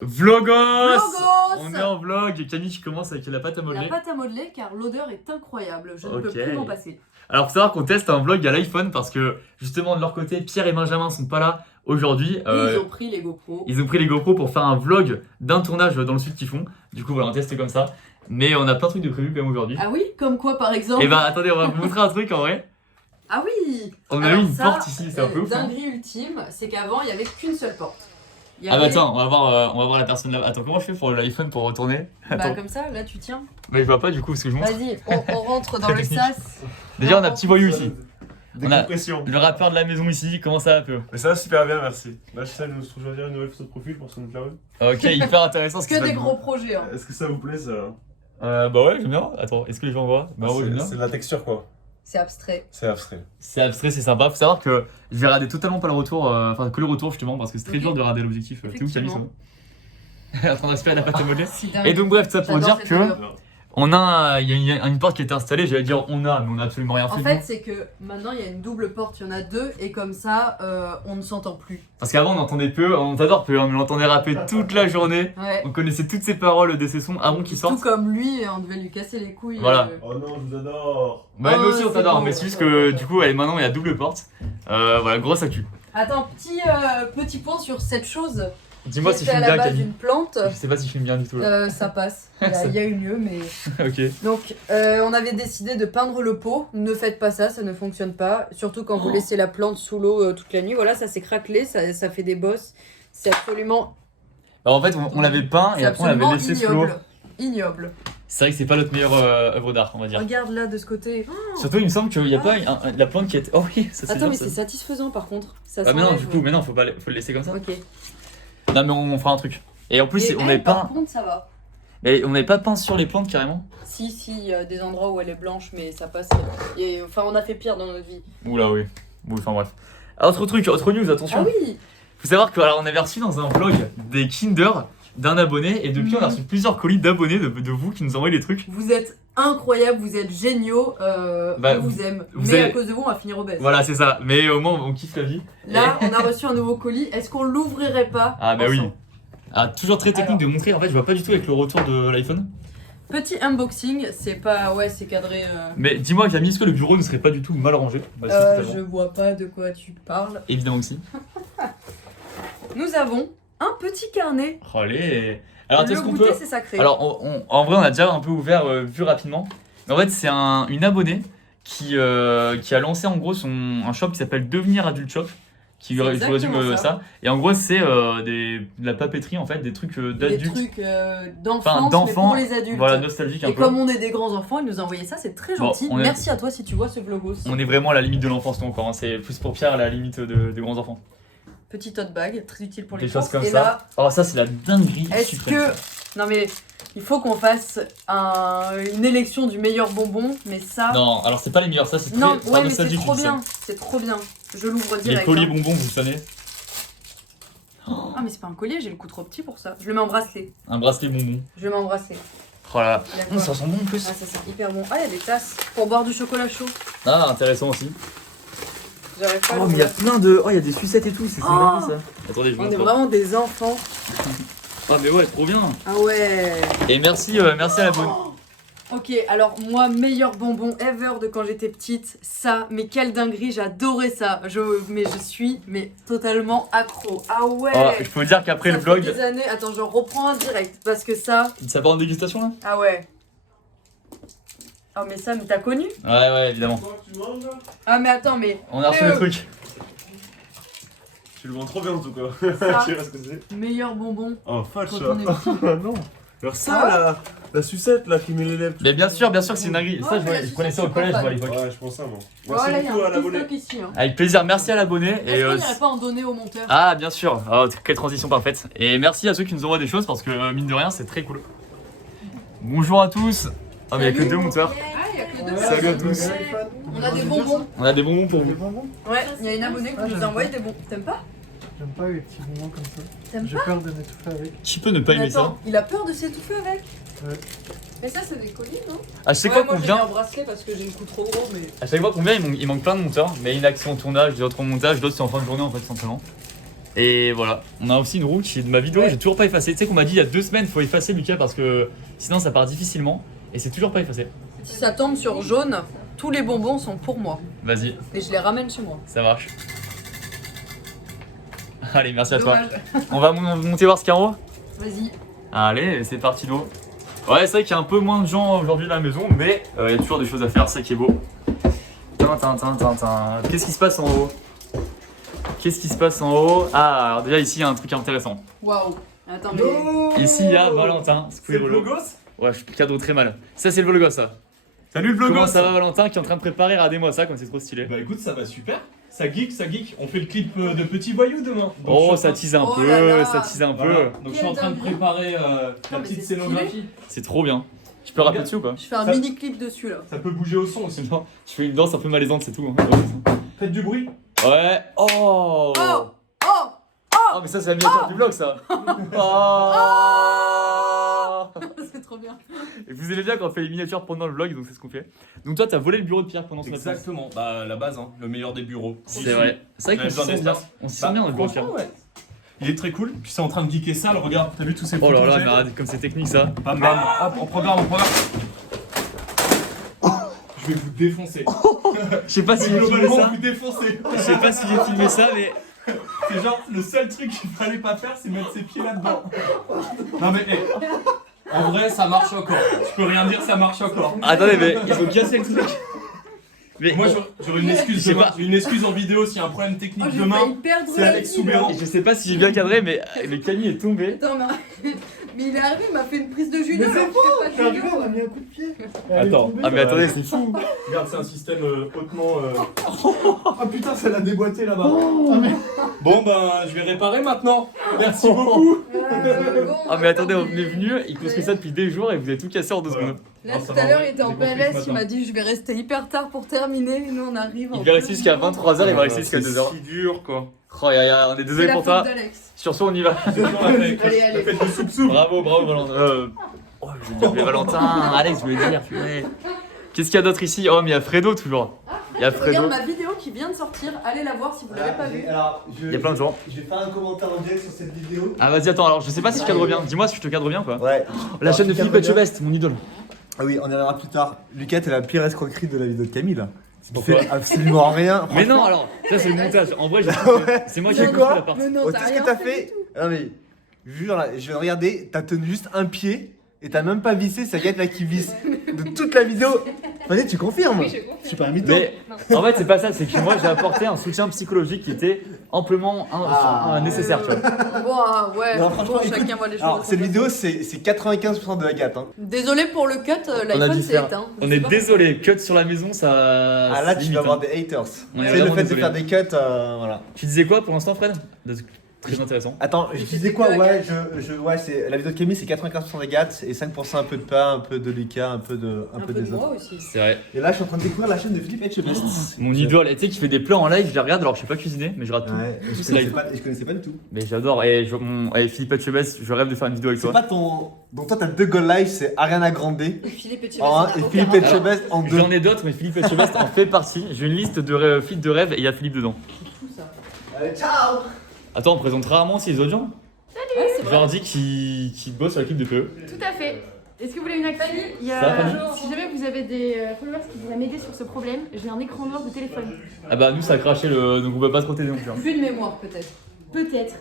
Vlogos. Vlogos. On est en vlog et Camille qui commence avec la pâte à modeler. La pâte à modeler car l'odeur est incroyable, je ne peux plus m'en passer. Alors faut savoir qu'on teste un vlog à l'iPhone parce que justement de leur côté Pierre et Benjamin sont pas là aujourd'hui. Ils ont pris les GoPro. Ils ont pris les GoPro pour faire un vlog d'un tournage dans le sud qu'ils font. Du coup voilà on teste comme ça. Mais on a plein de trucs de prévu quand même aujourd'hui. Ah oui, comme quoi par exemple? Et bah attendez on va vous montrer un truc en vrai. Ah oui. On a eu une porte ici, c'est un peu ouf. Dinguerie ultime, c'est qu'avant il n'y avait qu'une seule porte. Ah bah attends, on va voir la personne là. Attends, comment je fais pour l'iPhone pour retourner? Bah comme ça, là tu tiens. Mais je vois pas du coup parce que je montre. Vas-y, on rentre dans le sas. Déjà on a petit voyou ici. On a Décompression. le rappeur de la maison ici, comment ça va un peu? Mais ça va super bien, merci. Là, je sais de nous choisir une nouvelle photo de profil pour son cloud. Ok, hyper intéressant. Que des gros projets. Hein. Est-ce que ça vous plaît ça? Bah ouais, j'aime bien. Attends, est-ce que les gens voient? Bah ouais, j'aime bien. C'est de la texture quoi. C'est abstrait. C'est abstrait. C'est abstrait, c'est sympa. Faut savoir que je vais rader totalement pas le retour, enfin que le retour justement, parce que c'est très dur de rader l'objectif. T'es où Camille? En train de respirer la pâte à modeler. Et donc bref, ça pour dire que on a, il y a une porte qui était installée. J'allais dire on a, mais on a absolument rien fait. En fait, c'est que maintenant il y a une double porte, il y en a deux, et comme ça, on ne s'entend plus. Parce qu'avant on entendait peu, on t'adore peu, on l'entendait rapper toute la journée. Ouais. On connaissait toutes ses paroles de ses sons avant qu'il sorte. Tout comme lui, on devait lui casser les couilles. Voilà. Oh non, je vous adore. Bah nous aussi on c'est t'adore, bon. mais c'est juste que du coup maintenant il y a double porte. Voilà, grosse actu. Attends, petit point sur cette chose. Dis-moi qui si était je à filme la bien base Camille. d'une plante. Je sais pas si je filme bien du tout là. Ça passe. Il y a eu mieux, mais. Ok. Donc, on avait décidé de peindre le pot. Ne faites pas ça, ça ne fonctionne pas. Surtout quand vous laissez la plante sous l'eau toute la nuit. Voilà, ça s'est craquelé, ça fait des bosses. C'est absolument. Bah en fait on l'avait peint et après on l'avait laissé sous l'eau. Ignoble. C'est vrai que c'est pas notre meilleure œuvre d'art on va dire. Regarde là de ce côté. Surtout il me semble qu'il y a pas la plante qui est. Oh oui, ça c'est Attends, bien, mais ça. c'est satisfaisant par contre. Ça Ah mais non s'enlève. du coup, mais non faut le laisser comme ça. Ok. Non mais on fera un truc. Et en plus on avait Par peint. contre, ça va. Mais on n'avait pas peint sur les plantes carrément. Si, il y a des endroits où elle est blanche, mais ça passe. Enfin, on a fait pire dans notre vie. Oula oui. Oui enfin bref. Autre truc, autre news, attention. Ah oui. Faut savoir que alors, on avait reçu dans un vlog des Kinder d'un abonné et depuis on a reçu plusieurs colis d'abonnés de vous qui nous envoient des trucs. Vous êtes incroyables, vous êtes géniaux, Bah, on vous aime. vous Mais avez- à cause de vous, on va finir obèse. Voilà c'est ça, mais au moins on kiffe la vie. Là, on a reçu un nouveau colis. Est-ce qu'on l'ouvrirait pas Ah bah oui. ensemble? Ah toujours très technique de montrer, en fait je vois pas du tout avec le retour de l'iPhone. Petit unboxing, c'est pas. Ouais, c'est cadré. Mais dis-moi Camille, est-ce que le bureau ne serait pas du tout mal rangé? Bah, si, totalement. Je vois pas de quoi tu parles. Évidemment que si. Nous avons un petit carnet. Oh, allez. Alors Le est-ce qu'on goûter, peut... c'est sacré. Alors en vrai on a déjà un peu ouvert vu rapidement. Mais en fait c'est une abonnée qui a lancé en gros un shop qui s'appelle Devenir Adult Shop. Qui C'est je vous résume exactement ça. Et en gros c'est de la papeterie en fait, des trucs Des d'adultes. trucs d'enfance, Enfin, mais d'enfants, pour les adultes. Voilà, nostalgique un Et peu. comme on est des grands enfants, ils nous ont envoyé ça, c'est très Bon, gentil. on est- Merci à toi si tu vois ce vlogos. On est vraiment à la limite de l'enfance nous encore, hein. C'est plus pour Pierre à la limite de grands enfants. Petit tote bag, très utile pour les Des choses courses. comme Et ça. là, Alors ça c'est la dinguerie est-ce suprême. que. Non mais, il faut qu'on fasse une élection du meilleur bonbon, mais ça. Non, alors c'est pas les meilleurs, ça c'est très Non, pas ouais, mais c'est nostalgique, trop je dis ça. bien. C'est trop bien. Je l'ouvre Les direct. colliers hein. bonbons, vous savez. Ah, mais c'est pas un collier, j'ai le cou trop petit pour ça. Je le mets en bracelet. Un bracelet bonbon. Je le mets en bracelet. Oh là là. D'accord. Ça sent bon en plus. Ah, ça c'est hyper bon. Ah, il y a des tasses pour boire du chocolat chaud. Ah, intéressant aussi. J'arrive pas à Oh, mais il y a l'ouvrir. plein de. Oh, il y a des sucettes et tout, c'est Oh. marrant ça. Attendez, je vous On est montre. vraiment des enfants. Ah, mais ouais, trop bien. Ah ouais. Et merci, merci à la bonne. Ok, alors moi, meilleur bonbon ever de quand j'étais petite, ça, mais quelle dinguerie, j'adorais ça. Mais je suis totalement accro. Ah ouais. Oh, je peux vous dire qu'après Ça le fait vlog. des années. Attends, je reprends un direct parce que ça. Ça part en dégustation là? Ah ouais. Ah mais ça, mais t'as connu? Ouais, évidemment. Tu manges là? Ah mais attends, mais On a reçu le truc. Tu le vends trop bien en tout cas. Ça. Tu sais pas ce que c'est? meilleur bonbon Oh, fâche quand ça. on est petit. Ah non. Alors ça là, la sucette là qui met les lèvres. Mais bien sûr que c'est une dinguerie. Ouais, Ça, mais la je connaissais sucette, au collège je moi à l'époque. Ouais, je pense ça moi. Voilà, Merci il y a beaucoup à un petit l'abonné. stock ici. Hein. Avec plaisir, merci à l'abonné. Et Est-ce qu'on n'irait pas en donner au monteur? ah, bien sûr. Oh, quelle transition parfaite. Et merci à ceux qui nous envoient des choses parce que mine de rien, c'est très cool. Bonjour à tous. Ah, mais il y a que Salut. deux monteurs. Ah, il y a que deux. Salut à tous. On a des bonbons. On a des bonbons pour vous. Ouais, il y a une abonnée qui nous a envoyé des bonbons. T'aimes pas? J'aime pas les petits bonbons comme ça. T'aimes J'ai peur de m'étouffer avec. Qui peut ne pas Mais aimer ça? attends, il a peur de s'étouffer avec. Ouais. Mais ça, c'est des colis, non? À chaque Ouais, fois moi, qu'on j'ai mis vient, un bracelet parce que j'ai le cou trop gros, mais. il manque plein de monteurs. Mais une action au tournage, d'autres au montage, d'autres c'est en fin de journée en fait, tout simplement. Et voilà, on a aussi une roue qui est de ma vidéo, j'ai toujours pas effacé. Tu sais qu'on m'a dit il y a 2 semaines, faut effacer Lucas parce que sinon ça part difficilement. Et c'est toujours pas effacé. Si ça tombe sur jaune, tous les bonbons sont pour moi. Vas-y, Et je les ramène chez moi. ça marche. Allez, merci à toi. Dommage. On va monter voir ce carreau. Vas-y. Allez, c'est parti d'eau. Ouais, c'est vrai qu'il y a un peu moins de gens aujourd'hui à la maison, mais il y a toujours des choses à faire, c'est ça qui est beau. Qu'est-ce qui se passe en haut? Qu'est-ce qui se passe en haut? Ah, alors déjà ici il y a un truc intéressant. Waouh. Attends, mais. Ici il y a Valentin. C'est le gosse. Ouais, je cadre très mal. Ça c'est le vlogos ça. Salut le Comment gosse. ça va Valentin qui est en train de préparer? Regardez-moi ça comme c'est trop stylé. Bah écoute, ça va super. Ça geek, ça geek. On fait le clip de Petit Voyou demain. Donc, Oh, je suis ça en train- tease un Oh peu, là là. ça tease un Voilà. peu. Donc je suis en train de préparer la mais petite c'est scénographie. C'est trop bien. Je peux rapper dessus ou pas? Je fais un Ça- mini clip dessus là. Ça peut bouger au son aussi. Non, je fais une danse un peu malaisante, c'est tout. Hein. Faites du bruit. Ouais. Oh. Oh. Oh. Oh, mais ça c'est la miniature du vlog ça. Oh. C'est trop bien. Et vous aimez bien quand on fait les miniatures pendant le vlog, donc c'est ce qu'on fait. Donc toi t'as volé le bureau de Pierre pendant ce matin. Exactement. Bah la base, hein, le meilleur des bureaux. C'est vrai. C'est vrai qu'on se sent bien. On se sent bien dans le bureau de Pierre. Ouais. Il est très cool. Puis c'est en train de geeker ça. Regarde, t'as vu tous ces Oh là photos là, que mais j'ai arrête, comme c'est technique ça. Bam bam. Hop, on programme. Je vais vous défoncer. Je sais pas si j'ai filmé Globalement, ça. vous défoncer. Je sais pas si j'ai filmé ça, mais. C'est genre le seul truc qu'il fallait pas faire, c'est mettre ses pieds là-dedans. Non mais en vrai, ça marche encore. Je peux rien dire, ça marche encore. Attendez, mais ils ont cassé le truc. Mais Moi, j'aurais une excuse Je sais demain. pas. J'ai une excuse en vidéo s'il y a un problème Oh, technique j'ai demain. failli perdre c'est la Alex vie, Soubéran. là. je sais pas si j'ai bien cadré, mais le Camille est tombé. Attends, mais il est arrivé, il m'a fait une prise de judo. Mais c'est alors que je fais T'es pas de arrivé, judo. on a mis un coup de pied. Elle est Attends. tombée. Ah, mais attendez, c'est fou. Regarde, c'est un système hautement. Oh putain, ça l'a déboîté là-bas. Bon, ben, je vais réparer maintenant. Merci beaucoup. Bon, Ah, mais attendez, on est venu, il construit ça depuis des jours et vous avez tout cassé en 2 secondes. Là, Non, ça tout à va, l'heure, ouais, il était en j'ai compris ce PLS, il matin. m'a dit je vais rester hyper tard pour terminer. Nous, on arrive. Il va rester jusqu'à 23h, il va rester jusqu'à 2h. C'est si dur quoi. Oh, on est désolé pour toi. Sur ce, on y va. Allez, allez. La fête de soupe-soupe. Bravo, Valentin. Oh, je vais dire, mais Valentin, Alex, je voulais dire, purée. Qu'est-ce qu'il y a d'autre ici? Oh, mais il y a Fredo toujours. Il y a Fredo. Regarde ma vidéo qui vient de sortir, allez la voir si vous l'avez pas vue. Alors, Il y a plein de gens. Je vais faire un commentaire en direct sur cette vidéo. Ah, vas-y, attends, alors je sais pas si je cadre bien. Dis-moi si je te cadre bien, quoi. Ouais. La chaîne de Philippe Etchebest, mon idole. Ah oui, on y reviendra plus tard. Lucas, t'es la pire escroquerie de la vidéo de Camille là. Tu fais absolument rien. Mais non, Franchement, alors, ça c'est le montage. En vrai, c'est moi qui ai C'est construit quoi la partie. Mais non, oh, t'as tout ce rien que t'as fait. fait. Non mais, jure, là, je viens de regarder, t'as tenu juste un pied et t'as même pas vissé, c'est Agathe là qui visse de toute la vidéo. Vas-y, tu confirmes? Oui, je confirme. Je suis pas un mytho. Mais en fait, c'est pas ça, c'est que moi j'ai apporté un soutien psychologique qui était amplement nécessaire, tu vois. Bon, ouais, Non, franchement, bon, écoute, chacun voit les choses. Alors, de son cette façon. vidéo, c'est 95% de Agathe. Hein. Désolé pour le cut, On a l'iPhone dû s'est faire. éteint. On est désolé, cut sur la maison, ça. Ah là, c'est tu limite, vas avoir hein. des haters. On est C'est le vraiment fait désolé. de faire des cuts, voilà. Tu disais quoi pour l'instant, Fred? Très intéressant. Attends, je disais quoi? Ouais, ouais, c'est la vidéo de Camille, c'est 95% d'Agathe et 5% un peu de pain, un peu de Lucas, un peu Un peu de des autres. moi aussi. C'est vrai. Et là, je suis en train de découvrir la chaîne de Philippe Etchebest. Mon idole, tu sais, qui fait des plans en live, je les regarde alors que je sais pas cuisiner, mais je rate tout. Ouais, Tout je c'est live. connaissais pas du tout. Mais j'adore. Et Philippe Etchebest, je rêve de faire une vidéo avec C'est toi. pas ton. Donc, toi, t'as deux goals live, c'est Ariana Grande Et Philippe Etchebest. en 1 et Philippe Etchebest en 2. J'en ai d'autres, mais Philippe Etchebest en fait partie. J'ai une liste de feats de rêve et il y a Philippe dedans. Tout ça. Allez, ciao! Attends, on présente rarement aussi les audients. Ouais, c'est Je vrai. leur dis qui bosse sur l'équipe de PE. Tout à fait. Est-ce que vous voulez une actu? Il y Ça va, Fanny a, si jamais vous avez des followers qui voudraient m'aider sur ce problème, j'ai un écran noir de téléphone. Ah bah nous ça a craché donc on peut pas trop t'aider non plus. hein. Plus de mémoire peut-être. Peut-être.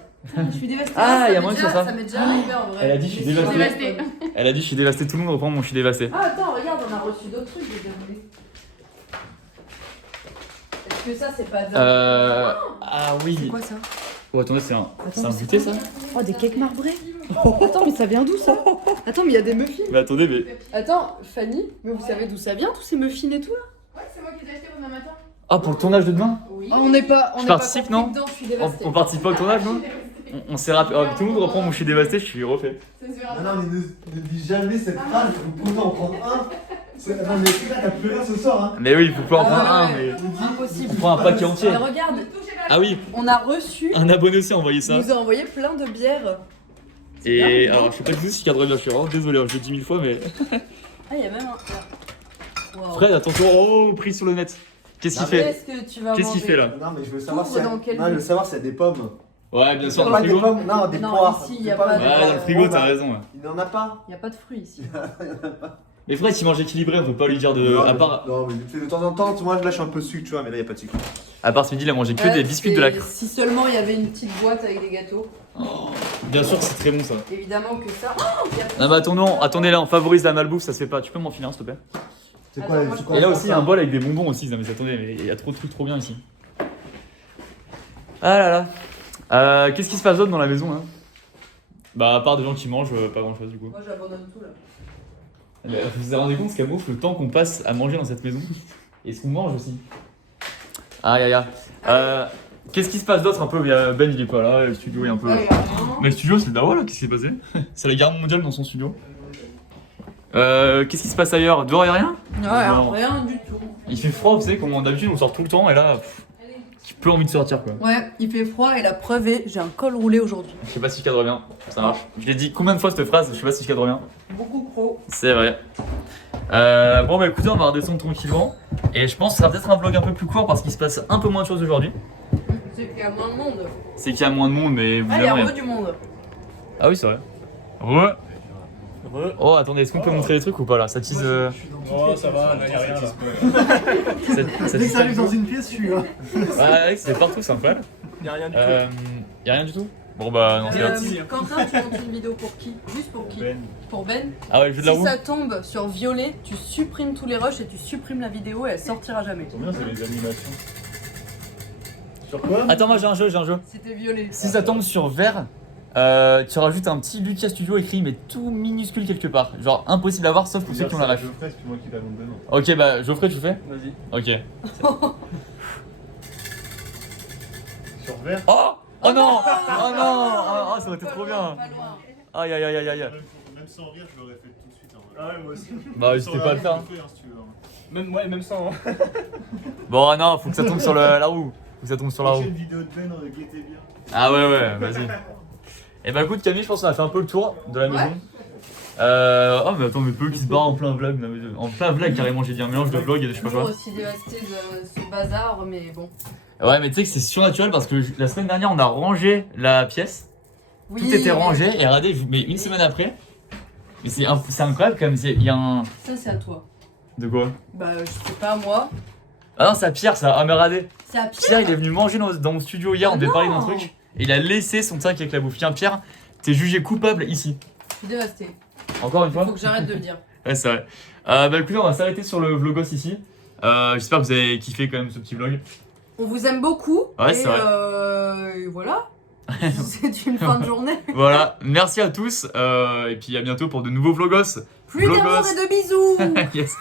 Je suis dévastée. Ah, il y a m'est moyen que déjà- ce soit ça. Ça m'est déjà arrivé en vrai. Elle a dit, je suis Mais si, dévastée. Dévastée. Elle a dit je suis dévasté, tout le monde reprend mon je suis dévasté. Ah attends, regarde, on a reçu d'autres trucs déjà. Est-ce que ça c'est pas de... Ah oui. C'est quoi ça? Oh attendez c'est un mais goûter ça. Oh, des cakes marbrés. Attends, mais ça vient d'où ça? Attends, mais il y a des muffins. Mais attendez mais. Attends, Fanny, mais vous savez d'où ça vient tous ces muffins et tout là? Ouais, c'est moi qui les ai achetés demain matin. Ah pour le tournage de demain Oui. On n'est pas. On Je n'est pas participe, compris non dedans, je suis on, dévastée. on participe pas au tournage non on s'est rappelé. Oh, tout le monde reprend mon je suis dévasté, je suis refait. Ça se verra. Non, non, mais ne dis jamais cette phrase, vous pouvez en prendre un. Non, mais là, t'as plus rien ce soir, hein. Mais oui, il faut pas en prendre Ah un, ouais, mais. impossible. On prend un paquet entier. Mais regarde, Ah oui, on a reçu. un abonné aussi a envoyé ça. Il nous a envoyé plein de bières. C'est Et bien. alors je sais pas du tout si je cadre bien, je suis vraiment désolé, je l'ai dit 1000 fois mais. Ah, il y a même un. Wow. Fred, attention, oh, prise sur le net. Qu'est-ce qu'il fait Qu'est-ce que tu vas Qu'est-ce qu'il manger fait là Non, mais je veux savoir T'ouvres si. dans quel Non, je veux savoir s'il y a des pommes. Ouais, bien sûr, dans Pas le des frigo. pommes, non, des Non, poires. ici, C'est y a pas de- Ouais, dans le frigo, t'as raison. Ouais. Il n'en a pas. Il n'y a pas de fruits ici. Mais Fred, il mange équilibré, on peut pas lui dire de. Non, À mais- part, Non, mais de temps en temps, moi je lâche un peu de sucre, tu vois, mais là il n'y a pas de sucre. à part ce midi, il a mangé que des biscuits de lacre. Si seulement il y avait une petite boîte avec des gâteaux. Bien sûr, c'est très bon ça. Évidemment que ça. Oh, y a Non, mais attendez, là, on favorise la malbouffe, ça se fait pas. Tu peux m'en filer un, s'il te plaît? C'est Attends, moi, quoi Et là aussi, il y a un bol avec des bonbons aussi. Non, mais attendez, mais il y a trop de trucs trop bien ici. Ah là là. Qu'est-ce qui se passe d'autre dans la maison là? Bah, à part des gens qui mangent, pas grand chose du coup. Moi j'abandonne tout là. Mais vous vous rendez compte, Scabouf, le temps qu'on passe à manger dans cette maison et ce qu'on mange aussi. Aïe aïe aïe. Qu'est-ce qui se passe d'autre un peu? Ben il est pas là, le studio est un peu. Mais le studio c'est Dawa là, qu'est-ce qui s'est passé? C'est la guerre mondiale dans son studio. Qu'est-ce qui se passe ailleurs? Dehors y'a rien? Non, rien du tout. Il fait froid, vous savez, comme d'habitude on sort tout le temps et là, j'ai plus envie de sortir quoi. Ouais, il fait froid et la preuve est, j'ai un col roulé aujourd'hui. Je sais pas si je cadre bien, ça marche. Je l'ai dit combien de fois cette phrase, je sais pas si je cadre bien. Beaucoup trop. C'est vrai. Bon bah écoutez, on va redescendre tranquillement. Et je pense que ce sera peut-être un vlog un peu plus court parce qu'il se passe un peu moins de choses aujourd'hui. C'est qu'il y a moins de monde. C'est qu'il y a moins de monde, mais Ah, il y a évidemment, un peu du monde. Ah oui, c'est vrai. Oh, attendez, est-ce qu'on peut montrer les trucs ou pas là? Ça tease. Je suis dans toutes Oh, les ça pièces. va, là y'a rien là. Ça Dès que tease ça pas arrive du dans tout. une pièce, je suis là. Ouais, c'est partout, c'est incroyable. Y'a rien du tout. Y'a rien du tout? Bon bah, non, c'est grave. Quentin, tu montes une vidéo pour qui? Juste pour qui? Ben. Pour Ben. Ah ouais, le jeu de la Si roue? ça tombe sur violet, tu supprimes tous les rushs et tu supprimes la vidéo et elle sortira jamais. Combien c'est les animations? Sur quoi? Attends, moi j'ai un jeu. C'était violet. Si ça tombe sur vert, tu rajoutes un petit Lucas Studio écrit, mais tout minuscule quelque part. Genre impossible à voir sauf pour ceux qui ont la ref. Geoffrey, c'est moi qui t'avance dedans. Ok, bah Geoffrey, tu le fais? Vas-y. Ok. Sur vert? Oh! Oh non! Oh non! Oh, ça aurait été trop bien! Pas loin. Aïe aïe aïe aïe aïe. Même sans rire, je l'aurais fait tout de suite. Ah ouais, moi aussi. Bah, n'hésitez pas à le faire. Même sans. Hein. Bon, ah non, faut que ça tombe sur la roue. Faut que ça tombe sur la roue. vidéo de Ben, guettez bien. Ah ouais, vas-y. Et bah écoute Camille, je pense qu'on a fait un peu le tour de la maison. Oh mais attends, mais peu qui se barre en plein vlog. Non, mais en plein vlog carrément, j'ai dit un mélange de vlog et de je sais pas Toujours quoi. aussi dévasté de ce bazar, mais bon. Ouais, mais tu sais que c'est surnaturel parce que la semaine dernière on a rangé la pièce. Oui, Tout était rangé et regardez, mais une semaine après. Mais c'est incroyable quand même, il y a un. Ça, c'est à toi. De quoi? Bah, je sais pas, moi. Ah non, c'est à Pierre ça. Ah mais regardez. C'est à Pierre il est venu manger dans mon studio hier, on devait non. parler d'un truc. Et il a laissé son sac avec la bouffe. Tiens Pierre, t'es jugé coupable ici. Je suis dévastée. Encore une fois? Faut que j'arrête de le dire. Ouais, c'est vrai. Bah écoutez, on va s'arrêter sur le vlogos ici. J'espère que vous avez kiffé quand même ce petit vlog. On vous aime beaucoup. Ouais, et c'est vrai. Et voilà. C'est une fin de journée. Voilà, merci à tous. Et puis à bientôt pour de nouveaux vlogos. Plus d'amour Vlogos. et de bisous. Yes.